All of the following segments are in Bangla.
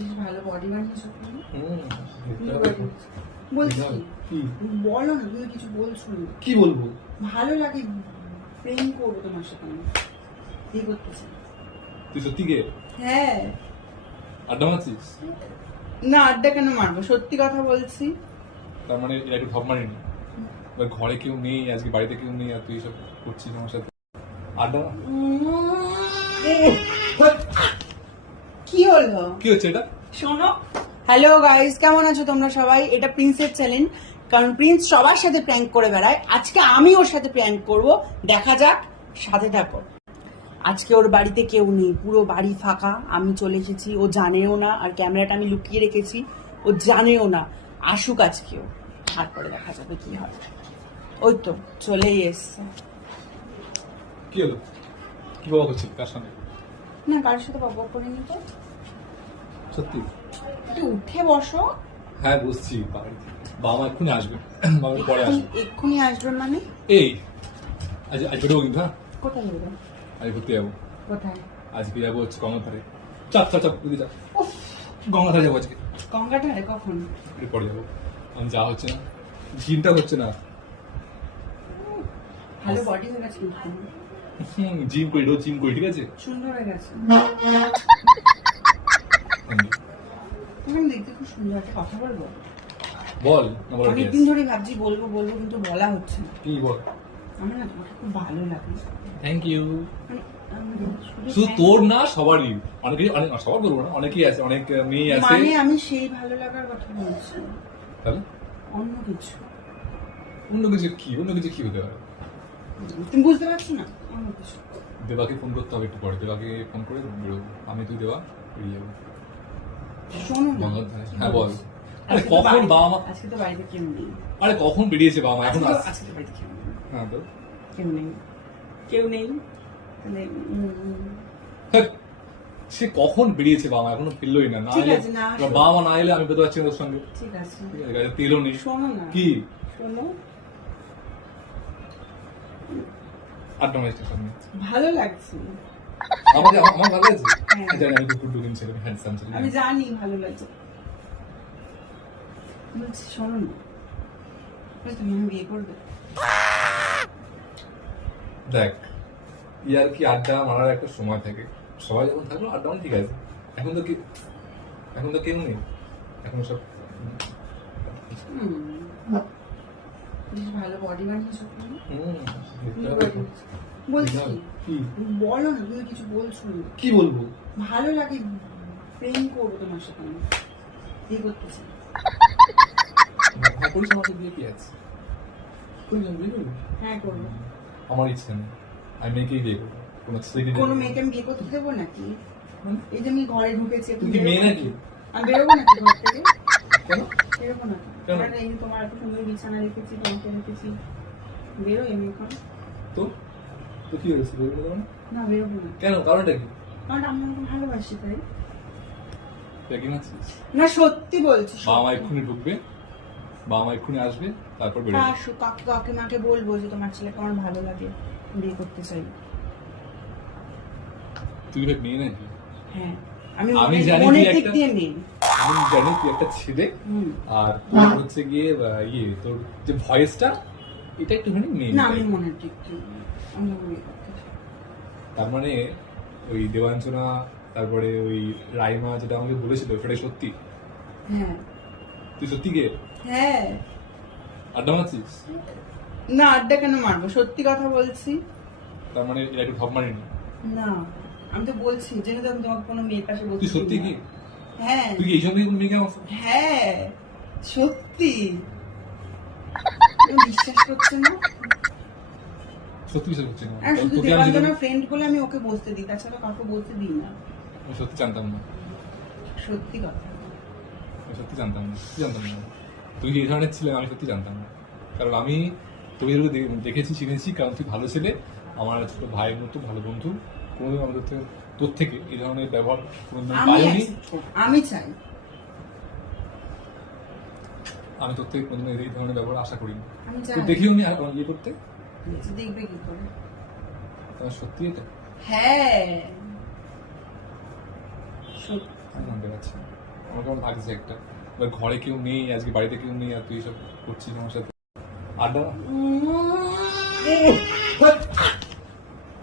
ভালো বডি বানিয়েছো তুমি। দেখতে বলছি কি বলো না, তুমি কিছু বলছো না। কি বলবো? ভালো লাগে, প্রেম করবো তোমার সাথে আমি, বিয়ে করতে চাই। তুই সত্যি গে হ্যাঁ। আড্ডা মারছিস? না, আড্ডা কেন মারবো, সত্যি কথা বলছি। তার মানে এরা একটু ভাব মারিনি, এবার ঘরে কেউ নেই, আজকে বাড়িতে কেউ নেই, আর তুই সব করছিস আমার সাথে আড্ডা। কি হলো? কি হচ্ছে এটা? শোনো, হ্যালো গাইস, কেমন আছো তোমরা সবাই? এটা প্রিন্সের চ্যানেল, কারণ প্রিন্স সবার সাথে প্র্যাঙ্ক করে বেড়ায়। আজকে আমি ওর সাথে প্র্যাঙ্ক করব, দেখা যাক, সাথে থাকো। আজকে ওর বাড়িতে কেউ নেই, পুরো বাড়ি ফাঁকা। আমি চলে এসেছি, ও জানেও না, আর ক্যামেরাটা আমি লুকিয়ে রেখেছি, ও জানেও না। আসুক আজকেও, তারপরে দেখা যাবে কি হয়। ওই তো চলেই এসছে। কি হলো? কি বাবা করছিস কার সঙ্গে? না, কারোর সাথে বকবক করিনি তো। সত্যি? একটু উঠে বসো। হ্যাঁ বসছি, বাবা মা এক্ষুনি আসবে, বাবা একটু পরে আসবে। এক্ষুনি আসবে মানে? এই আজ আজ বেরোবো কিন্তু। হ্যাঁ, কোথায় যাবে? আজ ঘুরতে যাবো। কোথায়? আজকে যাবো হচ্ছে গঙ্গাধারে। চাপ চাপ চাপ দিদি চাপ, গঙ্গাধারে যাবো আজকে। গঙ্গাটায় কখন? একটু পরে যাবো। আমি যা হচ্ছে না, জিমটা হচ্ছে না। ভালো বডি হয়ে গেছে কিন্তু। জিম করি, রোজ জিম করি, ঠিক আছে? সুন্দর হয়ে গেছে। তুমি দেখতে খুব সুন্দর, একটা কথা বলবো? বল না, বল। অনেকদিন ধরে ভাবছি বলবো বলবো, কিন্তু বলা হচ্ছে না। কি বল? আমার না তোমাকে খুব ভালো লাগে। Thank you. মানে, শুধু তোর না, সবারই। অনেকেই, অনেক সবার বলবো না, অনেকেই আছে, অনেক মেয়ে আছে। মানে আমি সেই ভালো লাগার কথা বলছি, তাহলে অন্য কিছু। অন্য কিছু কি? অন্য কিছু কি হতে পারে? তুমি বুঝতে পারছো না? অন্য কিছু। দেবাকে ফোন করতে হবে একটু পরে, দেবাকে ফোন করে বেরোবো আমি, তুই, দেবা বেরিয়ে যাবো শোনো না, গঙ্গাধারে। হ্যাঁ বল। আরে আজকে তো কখন বাড়ি- বাবা মা? আজকে তো বাড়িতে কেউ নেই। আরে কখন বেরিয়েছে বাবা মা? এখন আজকে তো বাড়িতে কেউ নেই। হ্যাঁ তো কেউ নেই, কেউ নেই। তাহলে হ্যাঁ, সে কখন বেরিয়েছে বাবা মা? এখনো ফিরলোই না। না ঠিক এলে, আছে, না আসো। এবার বাবা মা না এলে আমি বেরোতে পারছি না তোর সঙ্গে। ঠিক আছে, ঠিক আছে, গাড়িতে তেলও নেই। শোনো না। কি? শোনো, আড্ডা মারিস সামনে। ভালো লাগছে। আমার ভালো লাগছে। হ্যাঁ। জানি আমি কুকুর ডুকিন ছেলে, হ্যান্ডসাম ছেলে। আমি জানি ভালো লাগছে। বলছি শোনো না, তুমি আমি বিয়ে করবে? দেখ, ইয়ার কি আড্ডা মারার একটা সময় থাকে, সবাই যখন থাকলো আড্ডা মানে ঠিক আছে। এখন তো কি, এখন তো কেউ নেই, এখন সব বেশ ভালো বডি বানিয়েছো তুমি। দেখতে হবে। বলছি কি বলো না, তুমি কিছু বলছো না। কি বলবো? ভালো লাগে, প্রেম করবো তোমার সাথে আমি, বিয়ে করতে চাই। হ্যাঁ করিস, আমাকে দিয়ে কি আছে? করিস, আমি বিয়ে করবো। হ্যাঁ করবো। আমার ইচ্ছে নেই, আমি মেয়েকেই বিয়ে করবো। কোনো মেয়েকে আমি বিয়ে করতে দেবো নাকি? এই যে আমি ঘরে ঢুকেছি, তুই কি মেয়ে নাকি? আমি বেরোবো নাকি ঘর থেকে? কেন? বেরোবো না। কেন? এই যে তোমার এত সুন্দর বিছানা রেখেছি, তোমাকে রেখেছি, বেরোই আমি এখন। তো তো কি হয়েছে, বলবো না? না, বেরোবো না। কেন, কারণটা কি? কারণ আমি আমাকে ভালোবাসি তাই। প্যাকিং আছিস? না, সত্যি বলছি। বাবা মা এক্ষুনি ঢুকবে, বাবা মা এক্ষুনি আসবে, তারপর বেরোবে। আসো, কাকিমাকে বলবো যে তোমার ছেলেকে আমার ভালো লাগে, বিয়ে করতে চাই। তুই ভাই মেয়ে নাকি? হ্যাঁ, আমি আমি জানি মনের তুই দিক একটা- দিয়ে নেই। আমি জানি তুই একটা ছেলে, হুম। আর তোর হচ্ছে গিয়ে তোর যে ভয়েসটা, এটা একটুখানি মেয়ে। না, আমি মনের দিক দিয়ে নেই। আমি বিয়ে করতে চাই। তার মানে ওই দেবাঞ্জনা, তারপরে ওই রাইমা যেটা আমাকে বলেছিল, সেটা সত্যি? হ্যাঁ। তুই সত্যি গে হ্যাঁ। আড্ডা মারছিস? না, আড্ডা কেন মারবো, সত্যি কথা বলছি। তার মানে এরা একটু ভাব মারিনি। না, আমি তো বলছি জেনে তো আমি তোমাকে কোনো মেয়ের পাশে বলছি। তুই সত্যি কি? হ্যাঁ। তুই কি এই সঙ্গে কোনো মেয়েকে আমার? হ্যাঁ, সত্যি। তুমি বিশ্বাস করছো না? সত্যি বিশ্বাস হচ্ছে না। আর শুধু তোকে আমি দেবাঞ্জনার যেটা- ফ্রেন্ড বলে আমি ওকে বসতে দিই, তাছাড়া কাউকে বসতে দিই না। আমি সত্যি জানতাম না, সত্যি কথা। আমি সত্যি জানতাম না, সত্যি জানতাম না। তুই এই ধরনের ছিলেন আমি সত্যি জানতাম না। কারণ আমি তোকে দেখেছি, চিনেছি, কারণ তুই ভালো ছেলে, আমার ছোট ভাইয়ের মতো ভালো বন্ধু। কোনোদিন আমাদের তোর থেকে এই ধরনের ব্যবহার কোনোদিন আমি পাইনি। আমি চাই। আমি তোর থেকে কোনোদিন এই ধরনের ব্যবহার আশা করিনি। আমি তো চাই। দেখিও আমি ইয়ে করতে। দেখবে কি করে? তোমার সত্যি এটা? হ্যাঁ, সত্যি। আমি জানতে পারছি। আমার কেমন লাগছে একটা, এবার ঘরে কেউ নেই, আজকে বাড়িতে কেউ নেই, আর তুই সব করছিস আমার সাথে আড্ডা।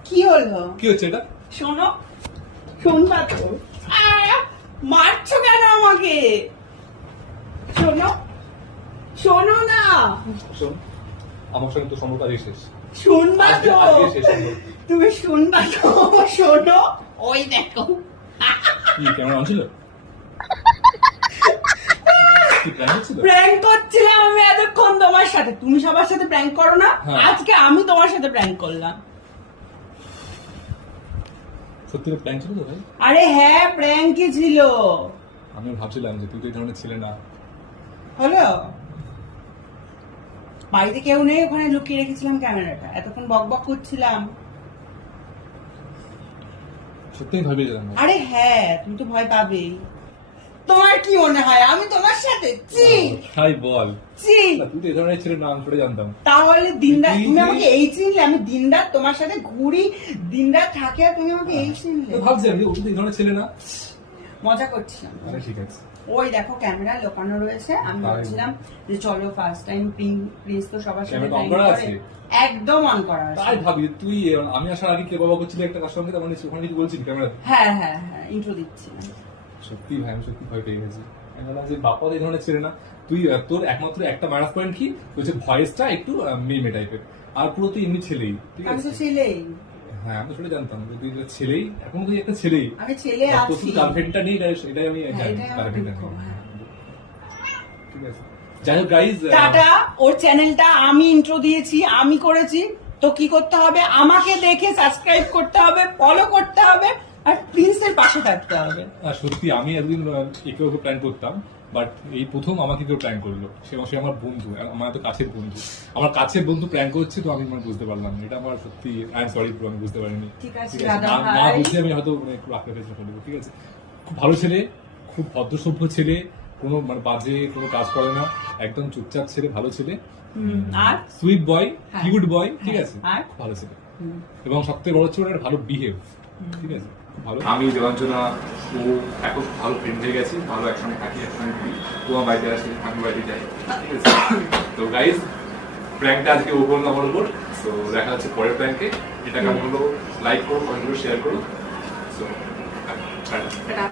কি হলো? কি হচ্ছে এটা? শোনো, শুনবা তো? মারছো কেন আমাকে? শোনো, শোনো না, শোন, আমার সঙ্গে তো সম্পর্ক আজকে শেষ। শুনবা তো? আজকে শেষ সম্পর্ক। তুমি শুনবা তো? শোনো, ওই দেখো। কি ক্যামেরা অন ছিল? কি প্ল্যান হচ্ছিল? প্র্যাঙ্ক করছিলাম আমি এতক্ষণ তোমার সাথে। তুমি সবার সাথে প্র্যাঙ্ক করো না, হ্যাঁ। আজকে আমি তোমার সাথে প্র্যাঙ্ক করলাম। সত্যি প্ল্যান ছিল তো ভাই? আরে হ্যাঁ, প্র্যাঙ্কই ছিল। আমি ভাবছিলাম যে তুই তো এই ধরনের ছেলে না। হলো, বাড়িতে কেউ নেই, ওখানে লুকিয়ে রেখেছিলাম ক্যামেরাটা, এতক্ষণ বক বক করছিলাম। সত্যিই ভয় পেয়ে যেতাম ভাই। আরে হ্যাঁ, তুমি তো ভয় পাবেই। তোমার কি মনে হয় আমি তোমার সাথে চি তাই বল চি? না, তুই তো এই ধরনের ছেলে না, আমি সেটা জানতাম। তাহলে দিনরাত তুই তুমি যে- আমাকে এই চিনলে? আমি দিনরাত তোমার সাথে ঘুরি, দিনরাত থাকি, আর তুমি আমাকে এই চিনলে? তো ভাবছি আমি যে ও তো এই ধরনের ছেলে না। মজা করছিলাম। আরে ঠিক আছে। ওই দেখো ক্যামেরা লোকানো রয়েছে, আমি তাই। ভাবছিলাম যে চলো ফার্স্ট টাইম প্রিন্স তো সবার সাথে ক্যামেরা অন prank করা করে। আছে? একদম অন করা আছে। তাই ভাবি যে তুই আমি আসার আগে কে বাবা করছিল একটা কার সঙ্গে, তার মানে ওখানে কিছু বলছিস ক্যামেরা? হ্যাঁ হ্যাঁ হ্যাঁ, ইন্ট্রো দিচ্ছি। সত্যি ভাই, আমি সত্যি ভয় পেয়ে গেছি। আমি বললাম যে বাপ্পা তো এই ধরনের ছেলে না। তুই তোর একমাত্র একটা মাইনাস পয়েন্ট কি হচ্ছে, ভয়েসটা একটু মেয়ে টাইপের, আর পুরো তুই এমনি ছেলেই। ঠিক আমি তো আছে? ছেলেই, হ্যাঁ, আমি তো সেটা জানতাম যে তুই একটা ছেলেই, এখন তুই একটা ছেলেই। আমি ছেলে তোর আছি। শুধু গার্লফ্রেন্ডটা নেই, এটাই আমি হ্যাঁ, জানি, এটাই আমার গার্লফ্রেন্ডটা দুঃখ, নেই। হ্যাঁ। ঠিক আছে, যাই হোক গাইজ, টাটা। ওর চ্যানেলটা আমি ইন্ট্রো দিয়েছি, আমি করেছি, তো কি করতে হবে? আমাকে দেখে সাবস্ক্রাইব করতে হবে, ফলো করতে হবে, আর প্রিন্সের পাশে থাকতে হবে। সত্যি আমি এতদিন একে ওকে প্ল্যান করতাম, বাট এই প্রথম আমাকে কেউ প্ল্যান করলো। সে আমার বন্ধু, আমার এত কাছের বন্ধু, আমার কাছের বন্ধু প্ল্যান করছে, তো আমি মানে বুঝতে পারলাম না। এটা আমার সত্যি, আই এম সরি ব্রো, আমি বুঝতে পারিনি। ঠিক আছে, ঠিক আছে, দাদা না ভাই। বুঝতে আমি হয়তো মানে একটু রাখতে পেরেছি ফেলবো। ঠিক আছে, খুব ভালো ছেলে, খুব ভদ্রসভ্য ছেলে, কোনো মানে বাজে কোনো কাজ করে না, একদম চুপচাপ ছেলে, ভালো ছেলে, আর সুইট বয়, হ্যাঁ। কিউট বয়। ঠিক হ্যাঁ, আছে, আর? খুব ভালো ছেলে, এবং সবথেকে বড় হচ্ছে ওর ভালো বিহেভ। ঠিক আছে, খুব ভালো। আমি দেবাঞ্জনা ও এখন ভালো ফ্রেন্ড হয়ে গেছি, ভালো একসঙ্গে থাকি, একসঙ্গে ঘুরি, তোমার বাড়িতে আসি, আমি বাড়িতে যাই। ঠিক আছে, তো গাইজ প্র্যাঙ্কটা আজকে ও করলো আমার উপর। তো দেখা যাচ্ছে পরের প্র্যাঙ্কে। এটা কেমন হলো লাইক করো, কমেন্ট করো, শেয়ার করো। সো